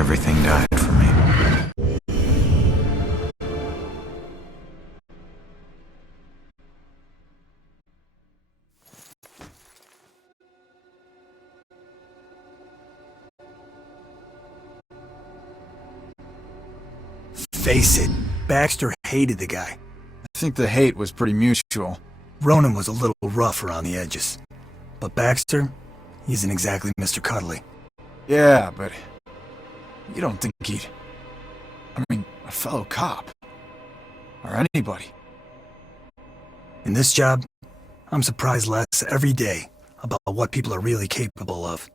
everything died for me. Face it, Baxter hated the guy. I think the hate was pretty mutual. Ronan was a little rough around the edges. But Baxter, he isn't exactly Mr. Cuddly. Yeah, but you don't think he'd... I mean, a fellow cop. Or anybody. In this job, I'm surprised less every day about what people are really capable of.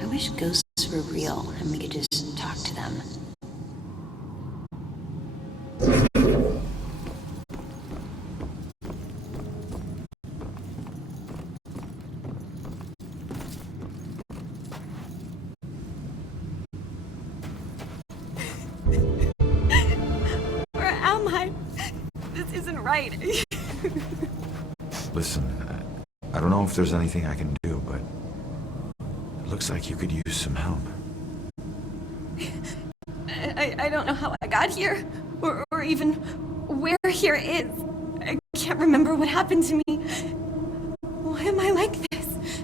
I wish ghosts were real and we could just talk to them. Where am I? This isn't right. Listen, I don't know if there's anything I can do, but it looks like you could use some help. I don't know how I got here, or even where here is. I can't remember what happened to me. Why am I like this?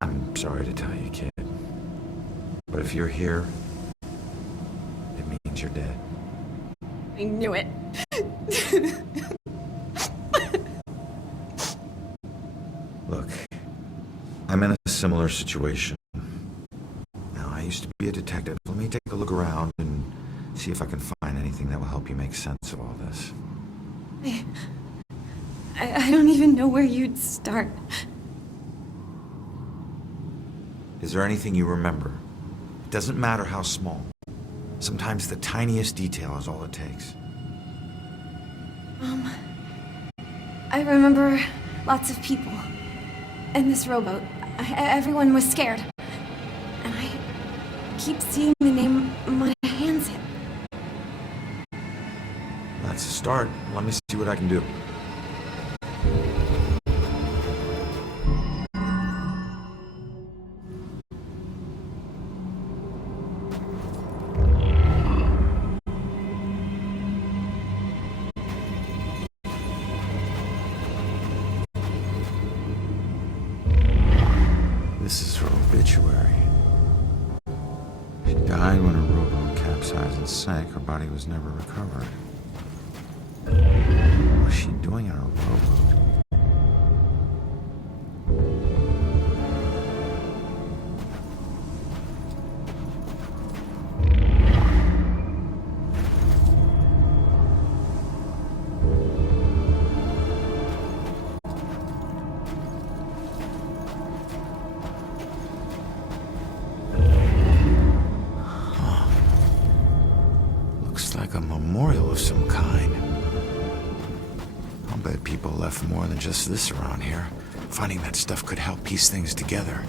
I'm sorry to tell you, kid. But if you're here, it means you're dead. I knew it. Look, I'm in a similar situation. Now, I used to be a detective. Let me take a look around and see if I can find anything that will help you make sense of all this. I don't even know where you'd start. Is there anything you remember? It doesn't matter how small. Sometimes the tiniest detail is all it takes. I remember lots of people. And this rowboat. Everyone was scared. And I keep seeing the name my hands hit. That's a start. Let me see what I can do. This is her obituary. She died when her rowboat capsized and sank. Her body was never recovered. What was she doing in her rowboat? Looks like a memorial of some kind. I'll bet people left more than just this around here. Finding that stuff could help piece things together.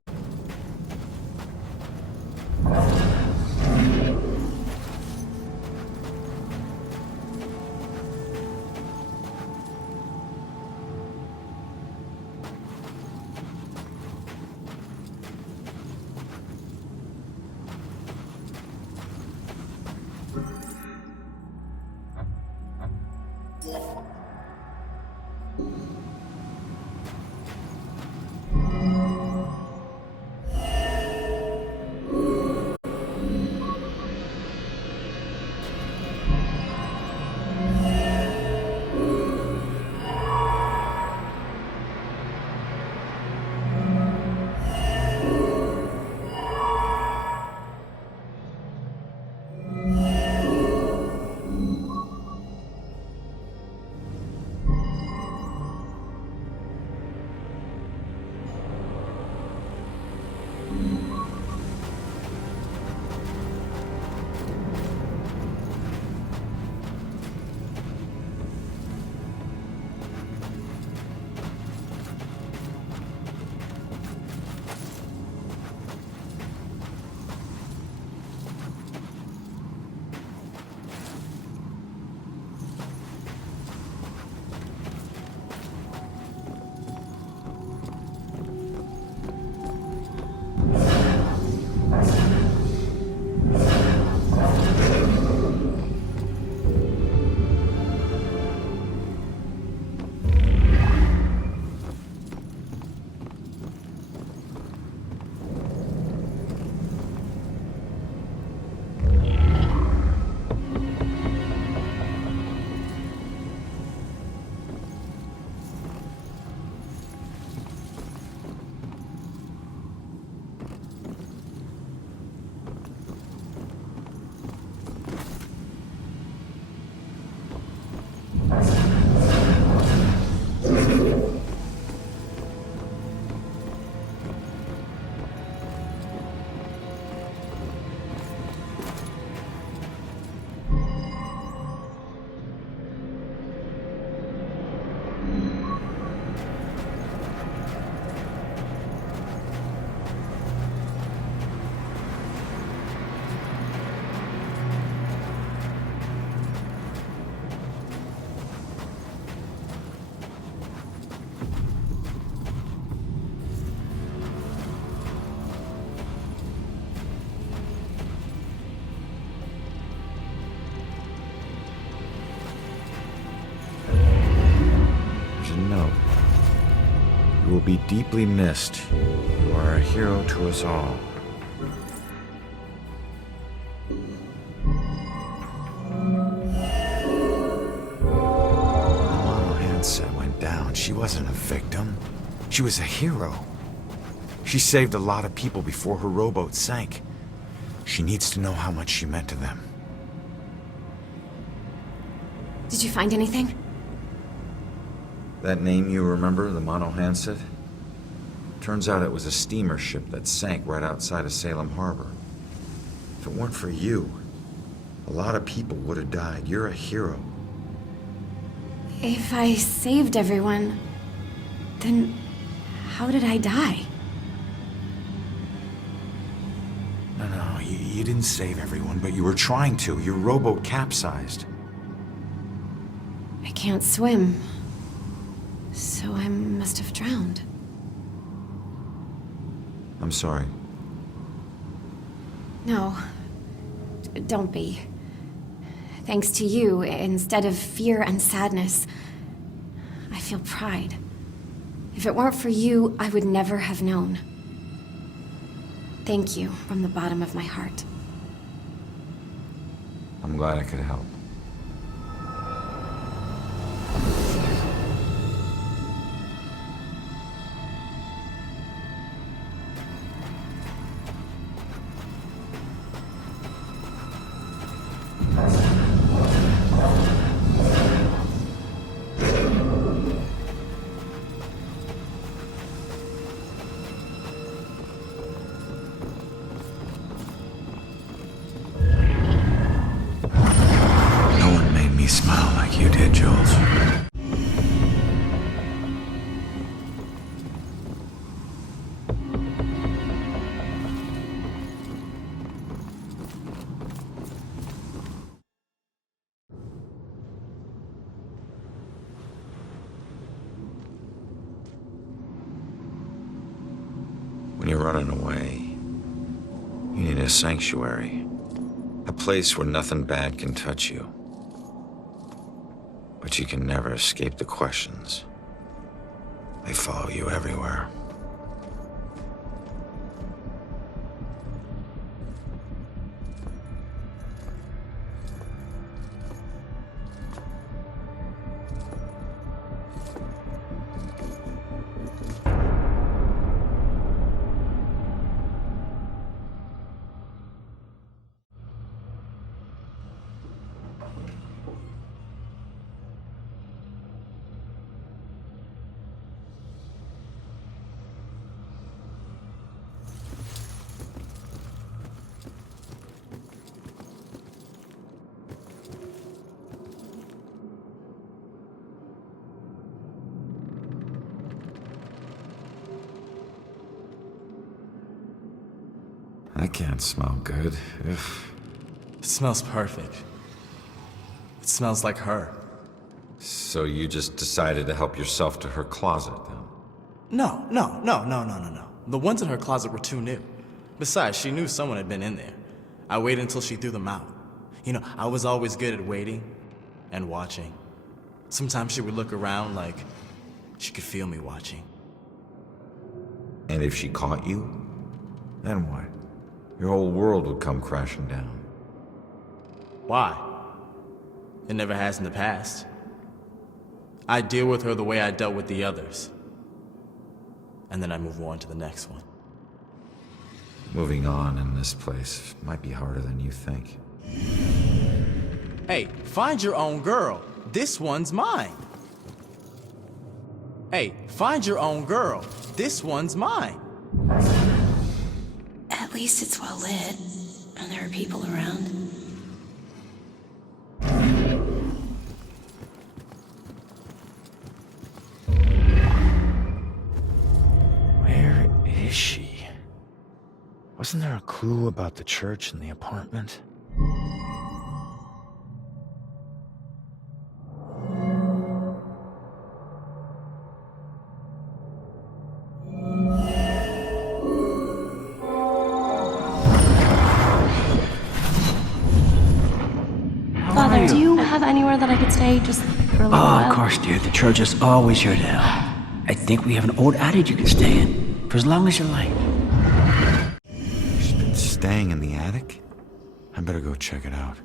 will be deeply missed. You are a hero to us all. Amano Hanset went down. She wasn't a victim. She was a hero. She saved a lot of people before her rowboat sank. She needs to know how much she meant to them. Did you find anything? That name you remember, the Amano Hanset? Turns out it was a steamer ship that sank right outside of Salem Harbor. If it weren't for you, a lot of people would have died. You're a hero. If I saved everyone, then how did I die? No, you didn't save everyone, but you were trying to. Your rowboat capsized. I can't swim, so I must have drowned. I'm sorry. No, don't be. Thanks to you, instead of fear and sadness, I feel pride. If it weren't for you, I would never have known. Thank you from the bottom of my heart. I'm glad I could help. No one made me smile like you did, Jules. When you're running away, you need a sanctuary. A place where nothing bad can touch you. But you can never escape the questions. They follow you everywhere. That can't smell good. Ugh. It smells perfect. It smells like her. So you just decided to help yourself to her closet, then? No. The ones in her closet were too new. Besides, she knew someone had been in there. I waited until she threw them out. You know, I was always good at waiting and watching. Sometimes she would look around like she could feel me watching. And if she caught you, then what? Your whole world would come crashing down. Why? It never has in the past. I deal with her the way I dealt with the others. And then I move on to the next one. Moving on in this place might be harder than you think. Hey, find your own girl. This one's mine. Hey, find your own girl. This one's mine. At least it's well lit, and there are people around. Where is she? Wasn't there a clue about the church in the apartment? Father, do you have anywhere that I could stay just for a little while? Of course, dear. The church is always your help. I think we have an old adage you can stay in for as long as you like. She's been staying in the attic? I better go check it out.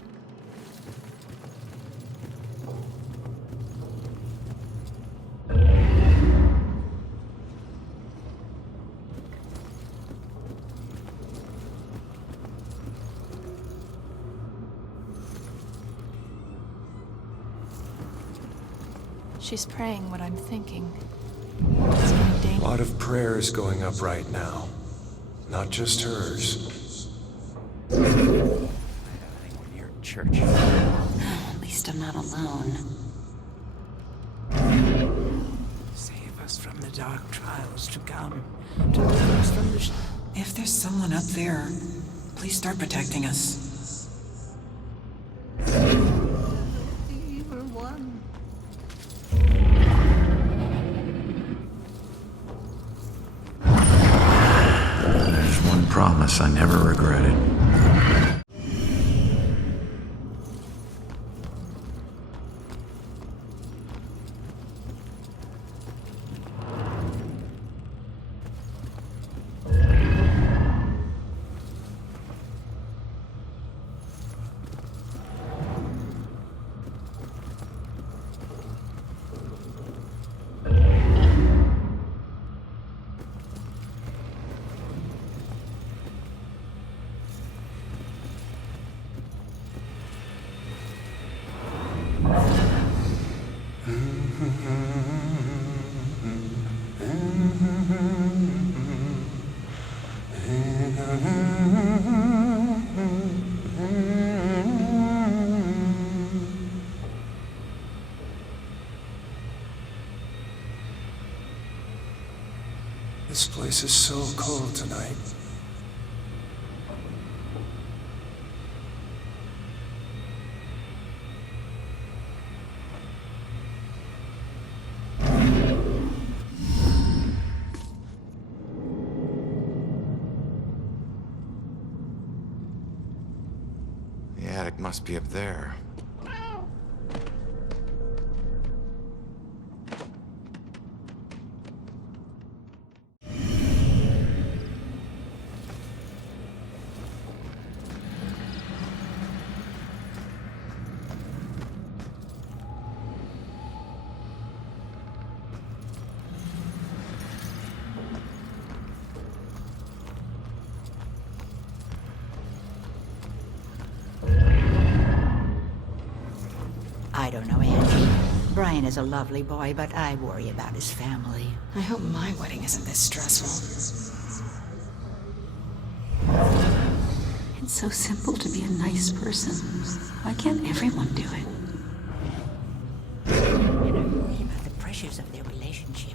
She's praying what I'm thinking. It's getting A dangerous. lot of prayers going up right now. Not just hers. We're near a church. At least I'm not alone. Save us from the dark trials to come. Deliver us from the... If there's someone up there, please start protecting us. The evil one. There's one promise I never regretted. This place is so cold tonight. The attic must be up there. I don't know, Angie. Brian is a lovely boy, but I worry about his family. I hope my wedding isn't this stressful. It's so simple to be a nice person. Why can't everyone do it? Worry about the pressures of their relationship.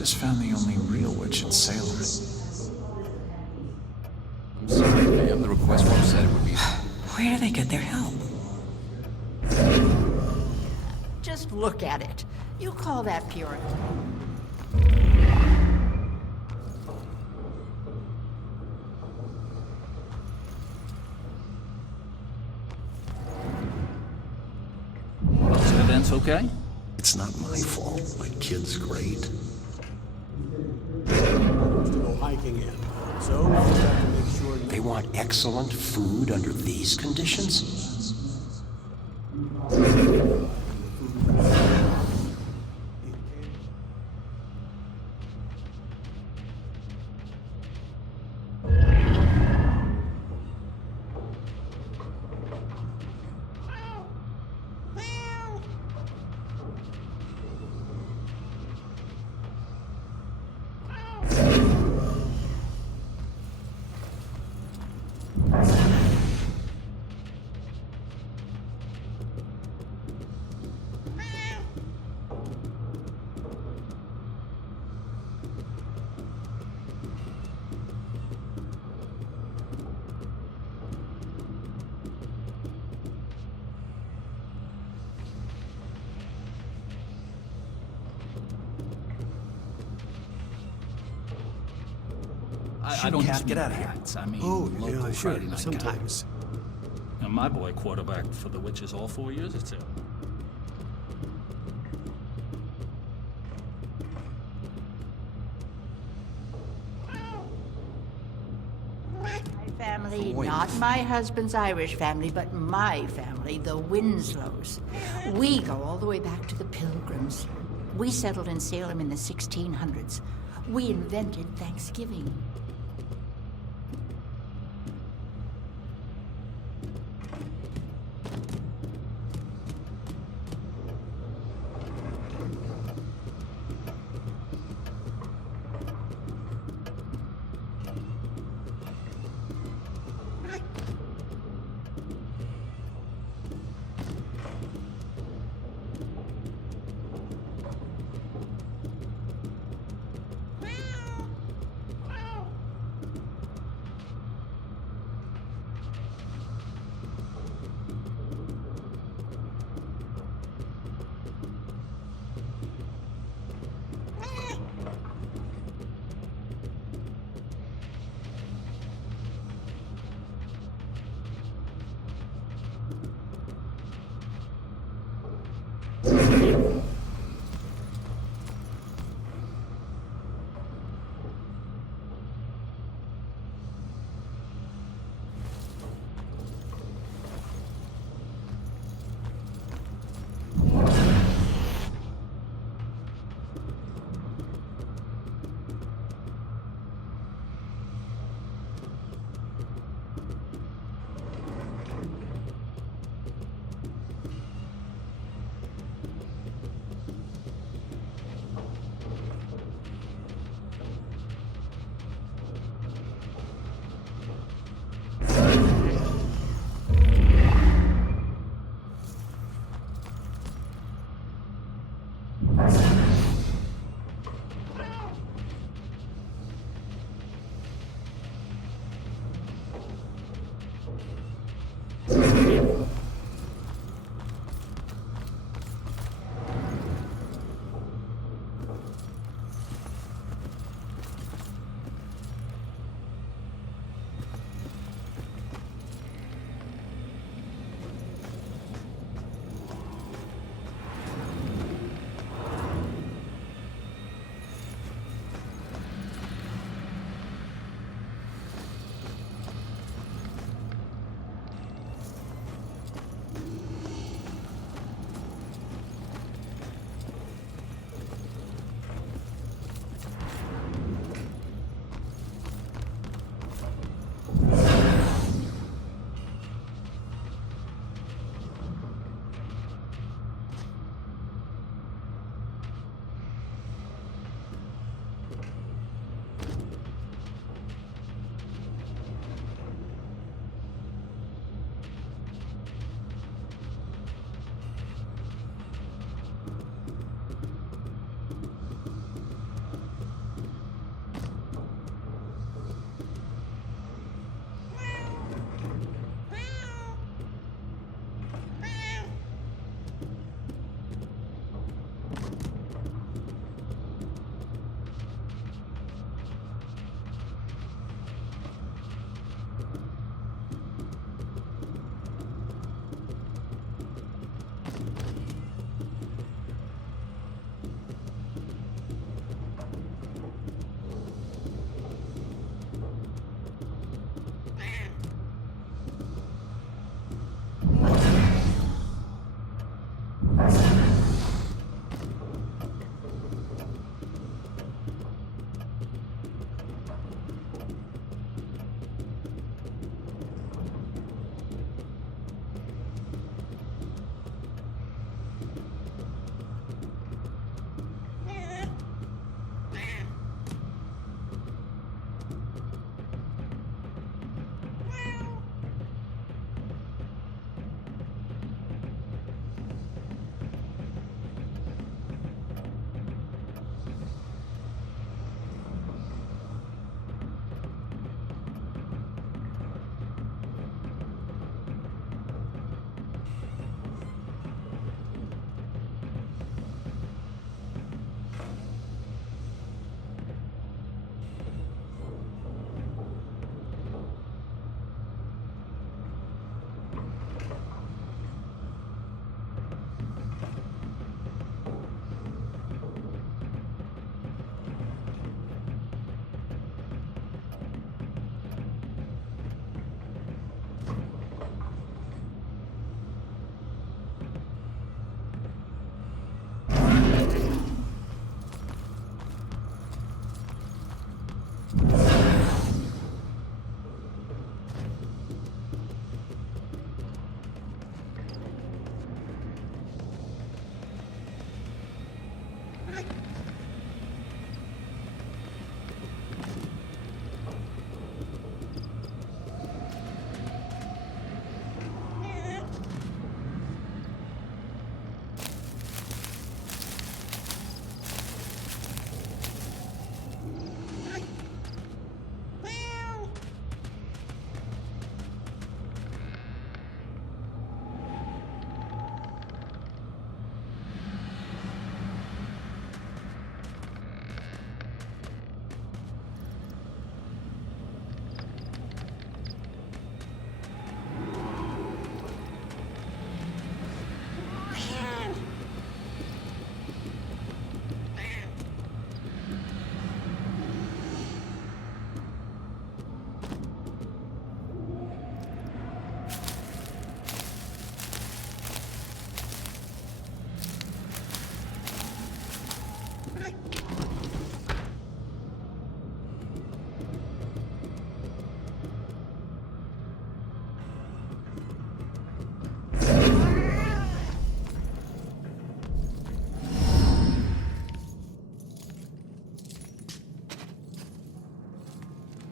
just found the only real witch in Salem. I'm sorry, ma'am. The request form said it would be... Where do they get their help? Just look at it. You call that Puritan? Most events okay? It's not my fault. My kid's great. Go hiking in. So we just have to make sure They want excellent food under these conditions? I don't Cap, just get mean out of here. bats. I mean, Oh, local yeah, sure. Friday night Sometimes. guy. Now, my boy quarterbacked for the Witches all 4 years or two. My family, not my husband's Irish family, but my family, the Winslows. We go all the way back to the Pilgrims. We settled in Salem in the 1600s. We invented Thanksgiving.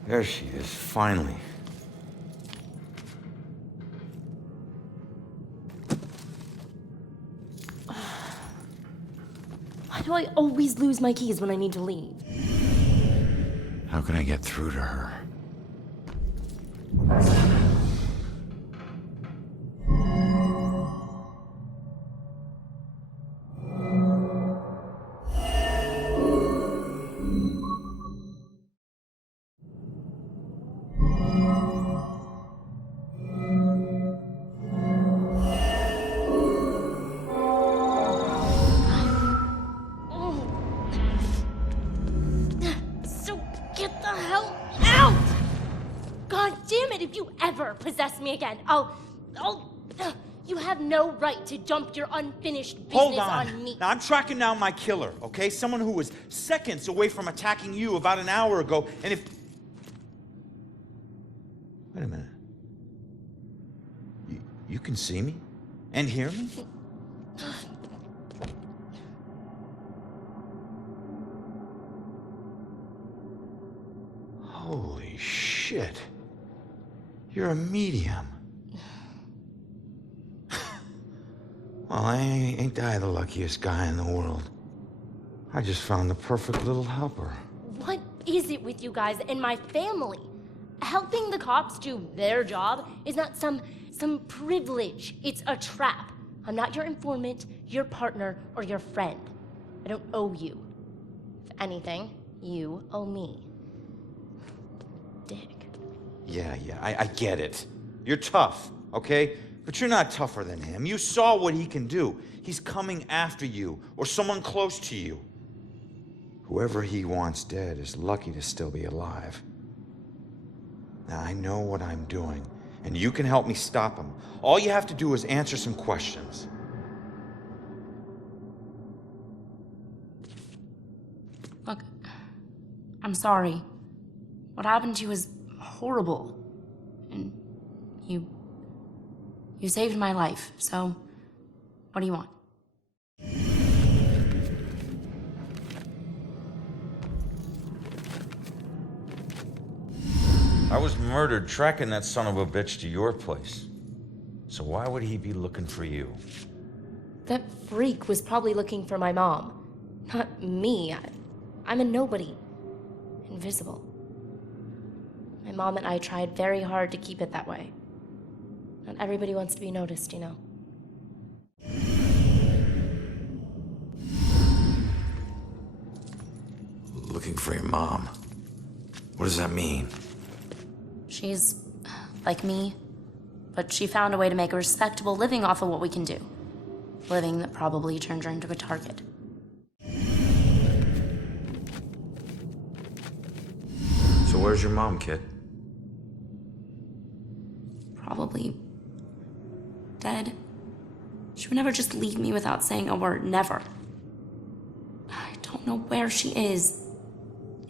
There she is, finally. Why do I always lose my keys when I need to leave? How can I get through to her? Possess me again. You have no right to dump your unfinished business Hold on. on me. Now, I'm tracking down my killer, okay? Someone who was seconds away from attacking you about an hour ago, and if... Wait a minute. You can see me? And hear me? Holy shit. You're a medium. Well, ain't I the luckiest guy in the world? I just found the perfect little helper. What is it with you guys and my family? Helping the cops do their job is not some privilege. It's a trap. I'm not your informant, your partner, or your friend. I don't owe you. If anything, you owe me. Dick. Yeah, I get it. You're tough, okay? But you're not tougher than him. You saw what he can do. He's coming after you, or someone close to you. Whoever he wants dead is lucky to still be alive. Now, I know what I'm doing, and you can help me stop him. All you have to do is answer some questions. Look, I'm sorry. What happened to you is horrible. And you saved my life, so what do you want? I was murdered tracking that son of a bitch to your place. So why would he be looking for you? That freak was probably looking for my mom. Not me. I'm a nobody. Invisible. My mom and I tried very hard to keep it that way. Not everybody wants to be noticed, you know. Looking for your mom. What does that mean? She's like me, but she found a way to make a respectable living off of what we can do. Living that probably turned her into a target. So where's your mom, kid? Probably dead. She would never just leave me without saying a word, never. I don't know where she is.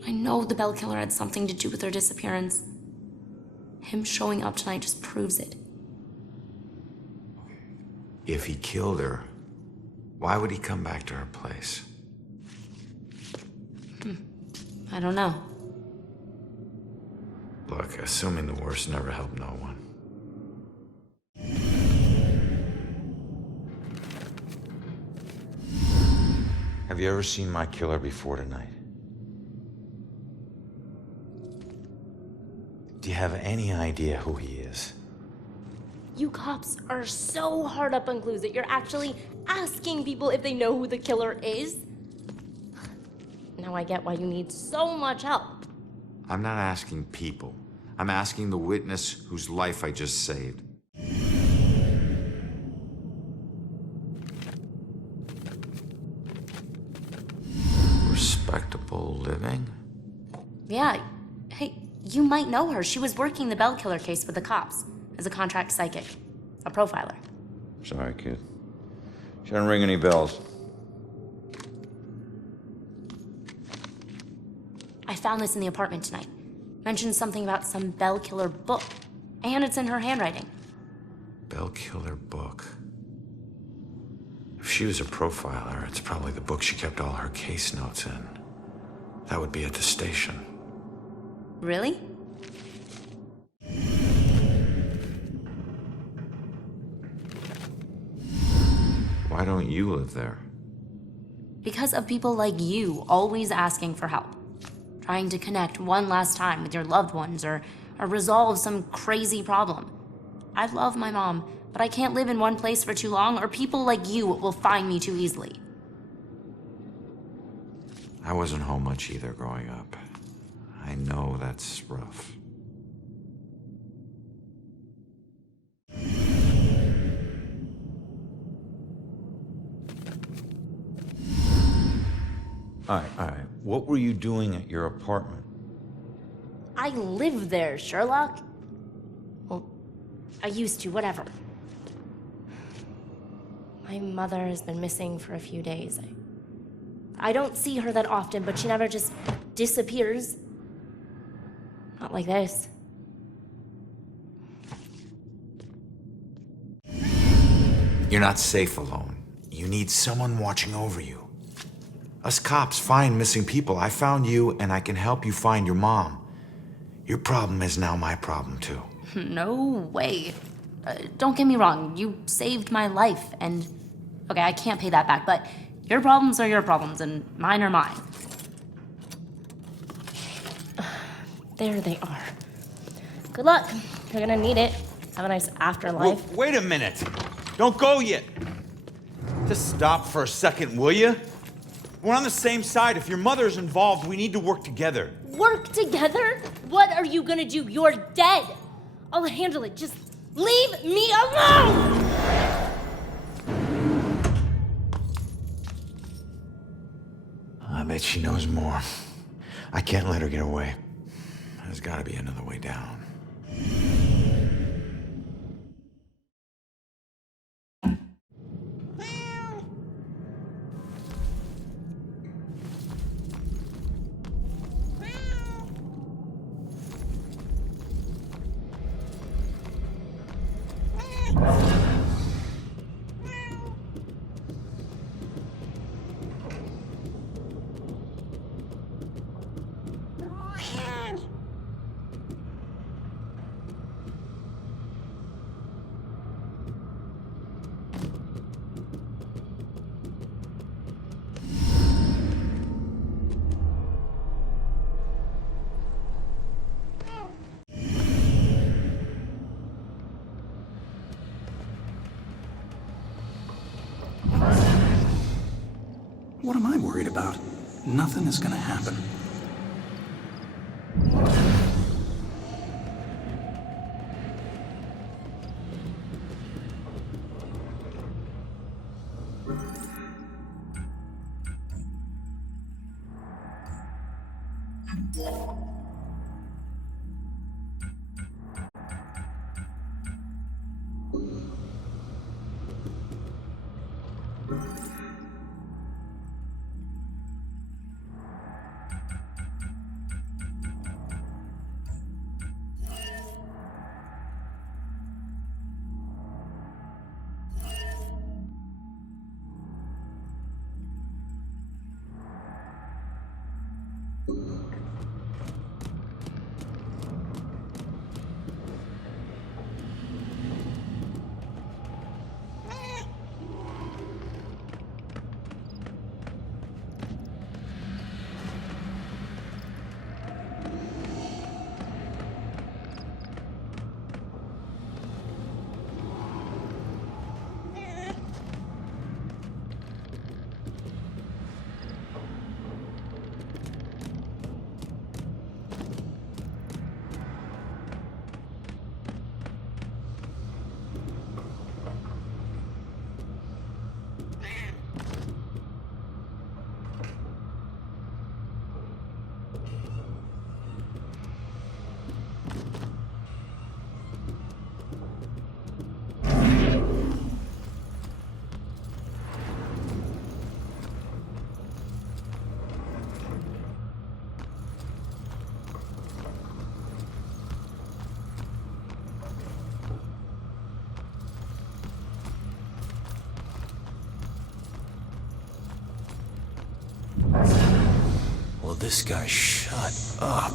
I know the Bell Killer had something to do with her disappearance. Him showing up tonight just proves it. If he killed her, why would he come back to her place? I don't know. Look, assuming the worst never helped no one. Have you ever seen my killer before tonight? Do you have any idea who he is? You cops are so hard up on clues that you're actually asking people if they know who the killer is. Now I get why you need so much help. I'm not asking people. I'm asking the witness whose life I just saved. Respectable living? Yeah, hey, you might know her. She was working the Bell Killer case with the cops as a contract psychic, a profiler. Sorry, kid. She doesn't ring any bells. I found this in the apartment tonight. Mentioned something about some Bell Killer book, and it's in her handwriting. Bell Killer book. If she was a profiler, it's probably the book she kept all her case notes in. That would be at the station. Really? Why don't you live there? Because of people like you always asking for help. Trying to connect one last time with your loved ones or resolve some crazy problem. I love my mom, but I can't live in one place for too long or people like you will find me too easily. I wasn't home much either growing up. I know that's rough. All right. What were you doing at your apartment? I live there, Sherlock. Well, I used to, whatever. My mother has been missing for a few days. I don't see her that often, but she never just disappears. Not like this. You're not safe alone. You need someone watching over you. Us cops find missing people. I found you, and I can help you find your mom. Your problem is now my problem, too. No way. Don't get me wrong, you saved my life, and... Okay, I can't pay that back, but your problems are your problems, and mine are mine. There they are. Good luck. You're gonna need it. Have a nice afterlife. Wait a minute. Don't go yet. Just stop for a second, will you? We're on the same side. If your mother's involved, we need to work together. Work together? What are you gonna do? You're dead. I'll handle it. Just leave me alone! I bet she knows more. I can't let her get away. There's gotta be another way down. What am I worried about? Nothing is gonna happen. Will this guy shut up?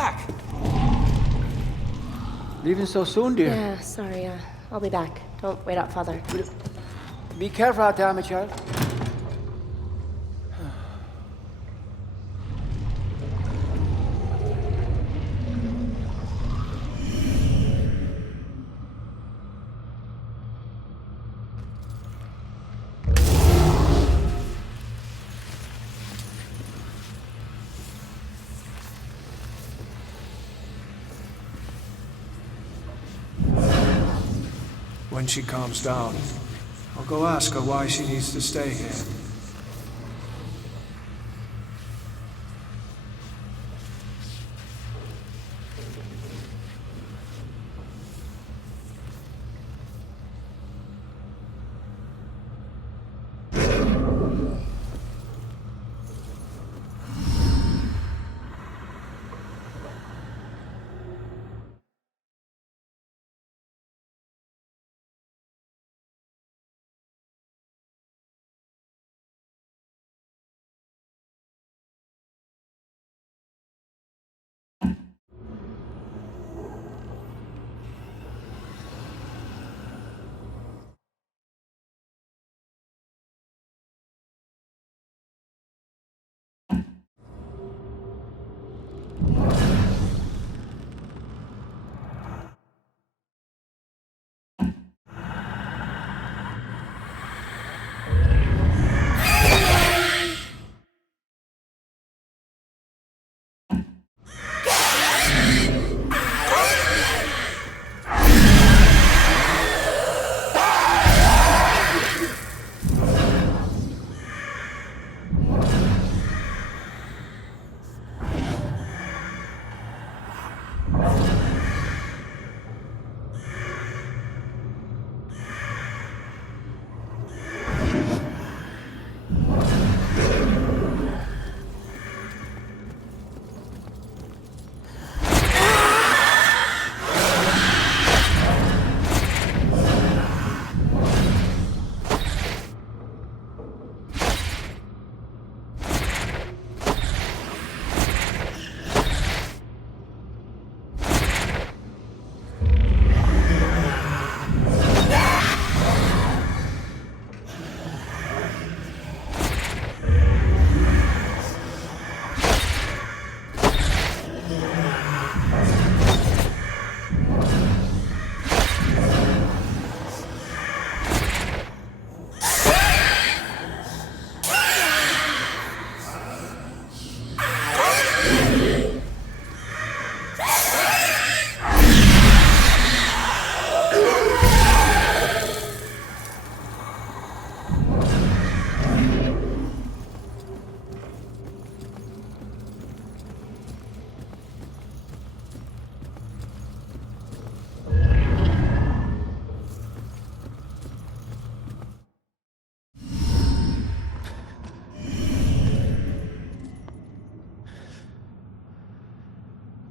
back! Leaving so soon, dear? Yeah, sorry. I'll be back. Don't wait up, Father. Be careful out there, my child. When she calms down, I'll go ask her why she needs to stay here.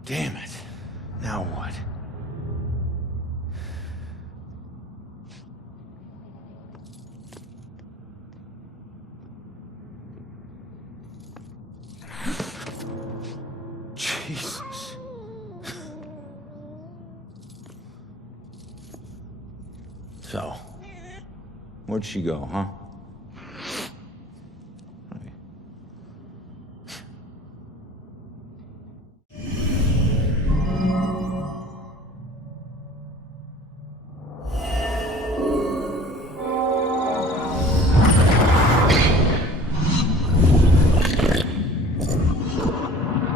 Damn it. Now what? Jesus. So, where'd she go, huh?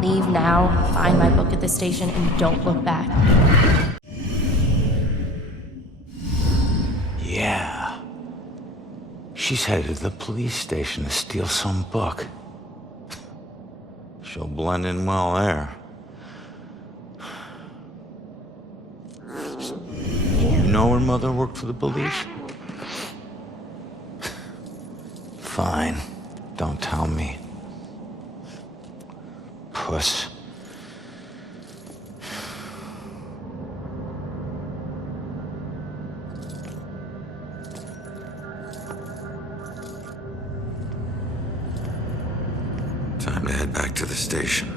Leave now, find my book at the station, and don't look back. Yeah. She's headed to the police station to steal some book. She'll blend in well there. You know her mother worked for the police? Fine. Don't tell me. Puss. Time to head back to the station.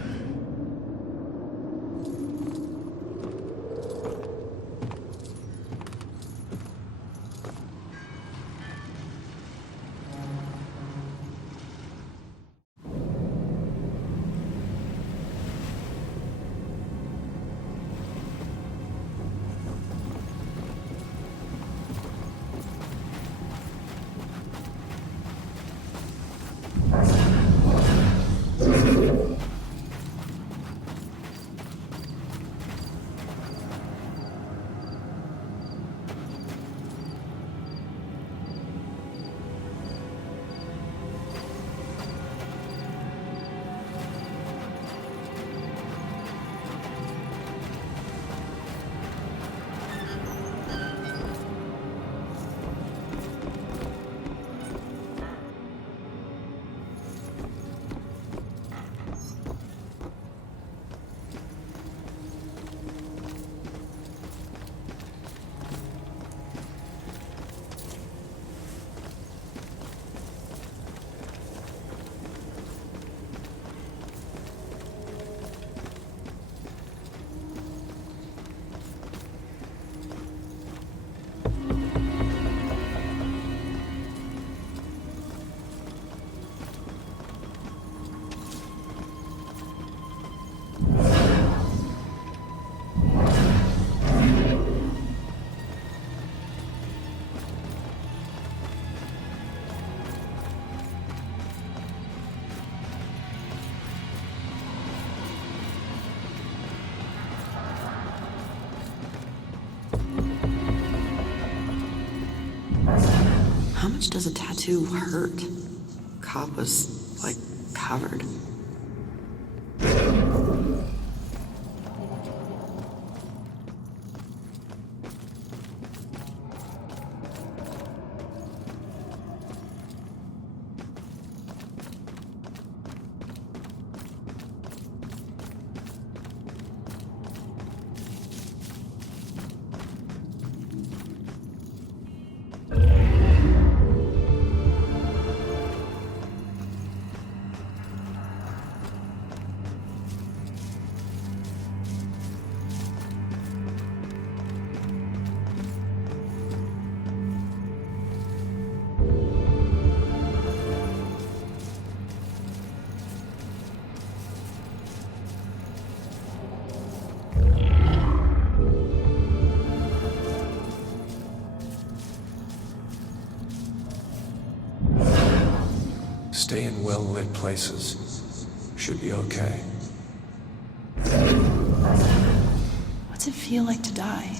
How much does a tattoo hurt? Cobb was, like, covered. Stay in well-lit places. Should be okay. What's it feel like to die?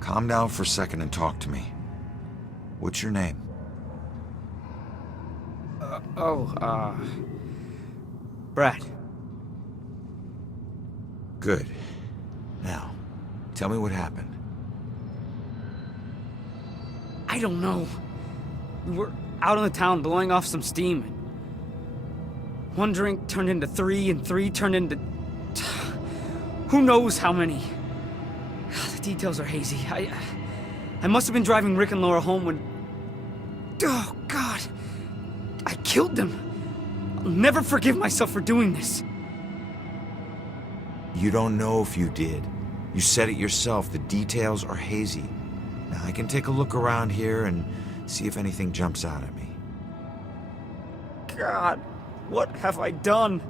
Calm down for a second and talk to me. What's your name? Brad. Good. Now, tell me what happened. I don't know. We were out on the town blowing off some steam. One drink turned into three, and three turned into... who knows how many. The details are hazy. I must have been driving Rick and Laura home when... Oh, God. I killed them. I'll never forgive myself for doing this. You don't know if you did. You said it yourself. The details are hazy. Now, I can take a look around here and see if anything jumps out at me. God, what have I done?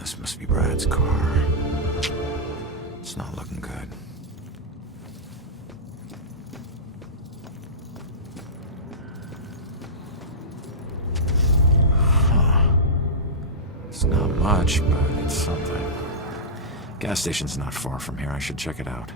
This must be Brad's car. It's not looking good. It's not much, but it's something. Gas station's not far from here. I should check it out.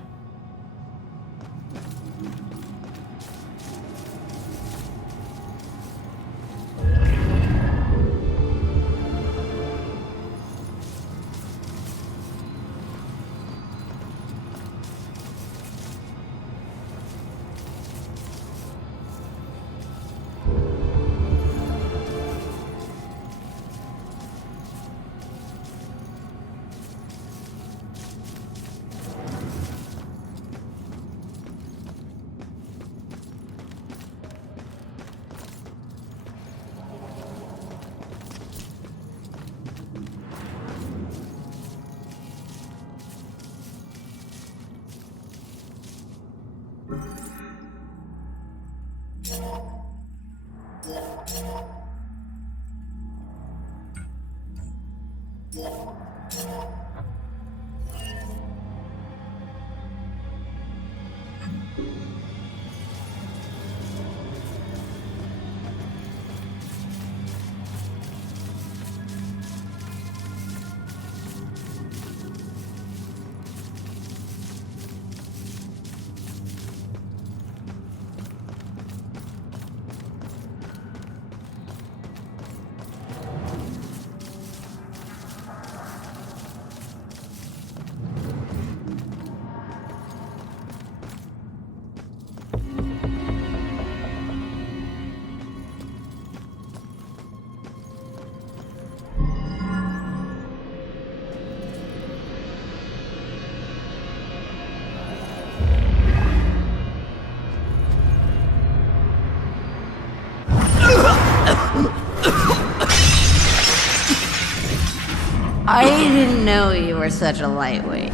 I didn't know you were such a lightweight.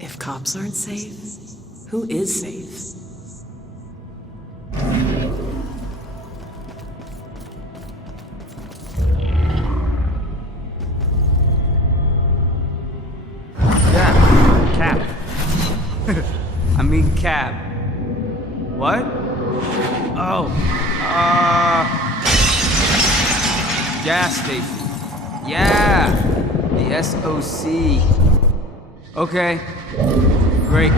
If cops aren't safe, who is safe? Yeah, cab. I mean cab. What? Oh, gas station. Yeah, the SOC. Okay, great.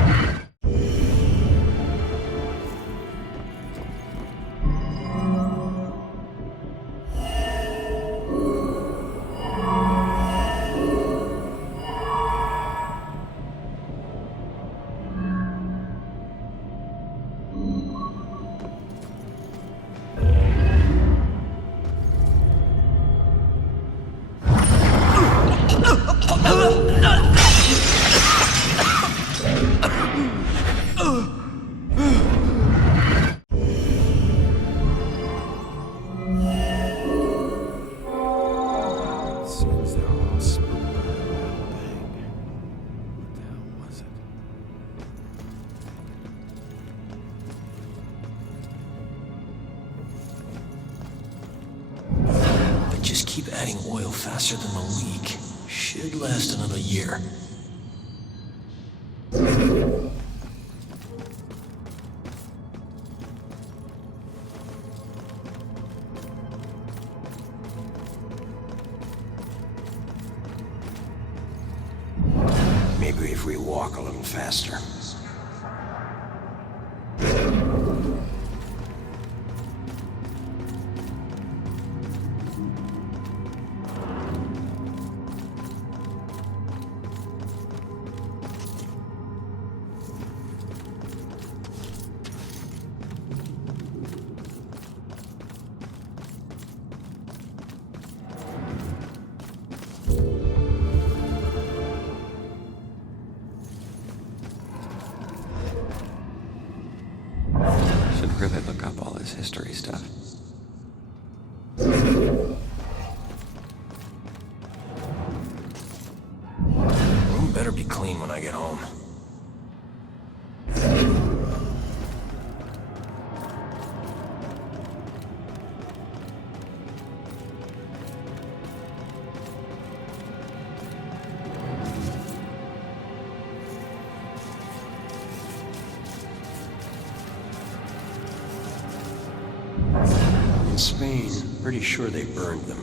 Seems they're all spooked by that loud bang. What the hell was it? They just keep adding oil faster than the leak. Should last another year. Maybe if we walk a little faster. Should really look up all this history stuff. Room better be clean when I get home. In Spain, pretty sure they burned them.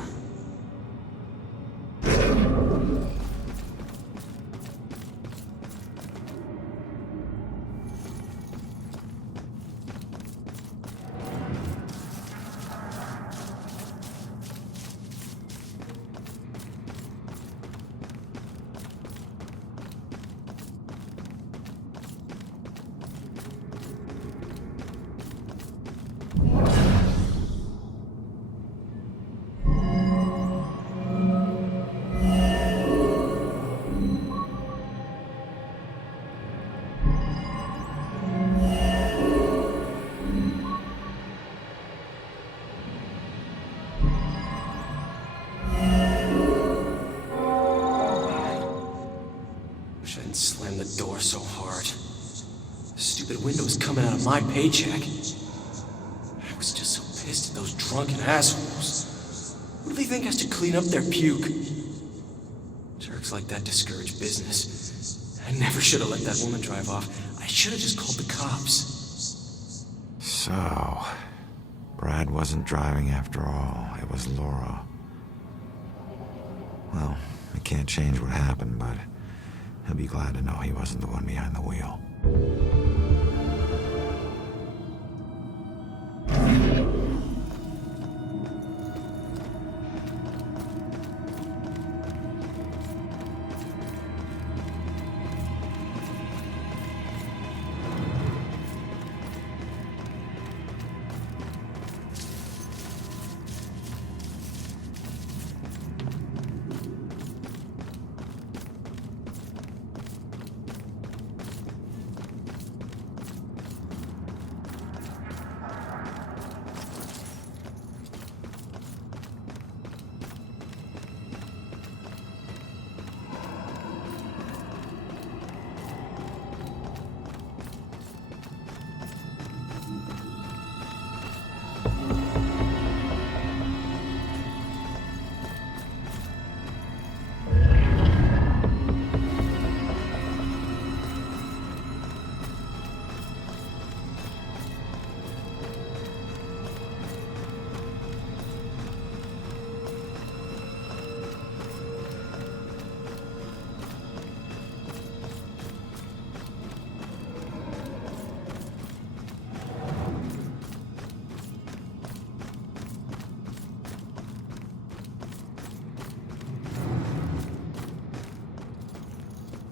Wish I hadn't slammed the door so hard. The stupid window's coming out of my paycheck. I was just so pissed at those drunken assholes. What do they think has to clean up their puke? Jerks like that discourage business. I never should have let that woman drive off. I should have just called the cops. So, Brad wasn't driving after all. It was Laura. Well, I can't change what happened, but he'll be glad to know he wasn't the one behind the wheel.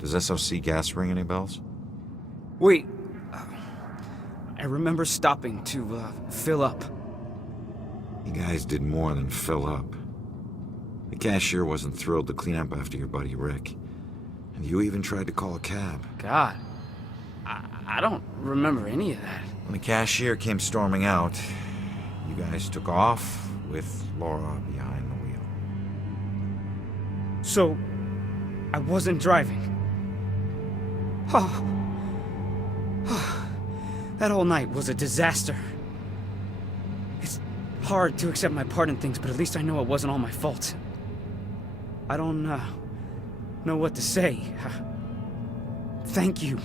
Does SOC gas ring any bells? Wait. I remember stopping to, fill up. You guys did more than fill up. The cashier wasn't thrilled to clean up after your buddy Rick. And you even tried to call a cab. God. I don't remember any of that. When the cashier came storming out, you guys took off with Laura behind the wheel. So, I wasn't driving. Oh. That whole night was a disaster. It's hard to accept my part in things, but at least I know it wasn't all my fault. I don't know what to say. Thank you.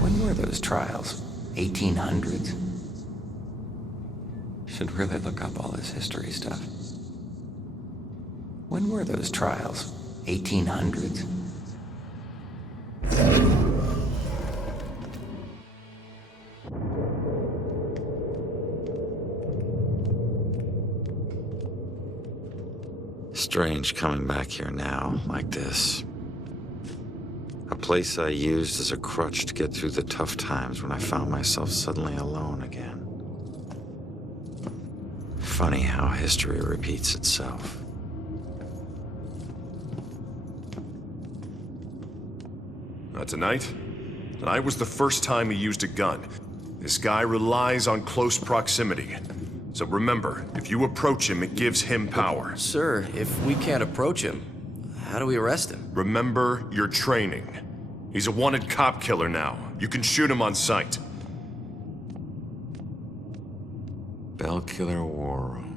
When were those trials? 1800s? Should really look up all this history stuff. When were those trials? 1800s? Strange coming back here now, like this. A place I used as a crutch to get through the tough times when I found myself suddenly alone again. Funny how history repeats itself. Tonight? Tonight was the first time he used a gun. This guy relies on close proximity. So remember, if you approach him, it gives him power. Sir, if we can't approach him, how do we arrest him? Remember your training. He's a wanted cop killer now. You can shoot him on sight. Bellkiller War Room.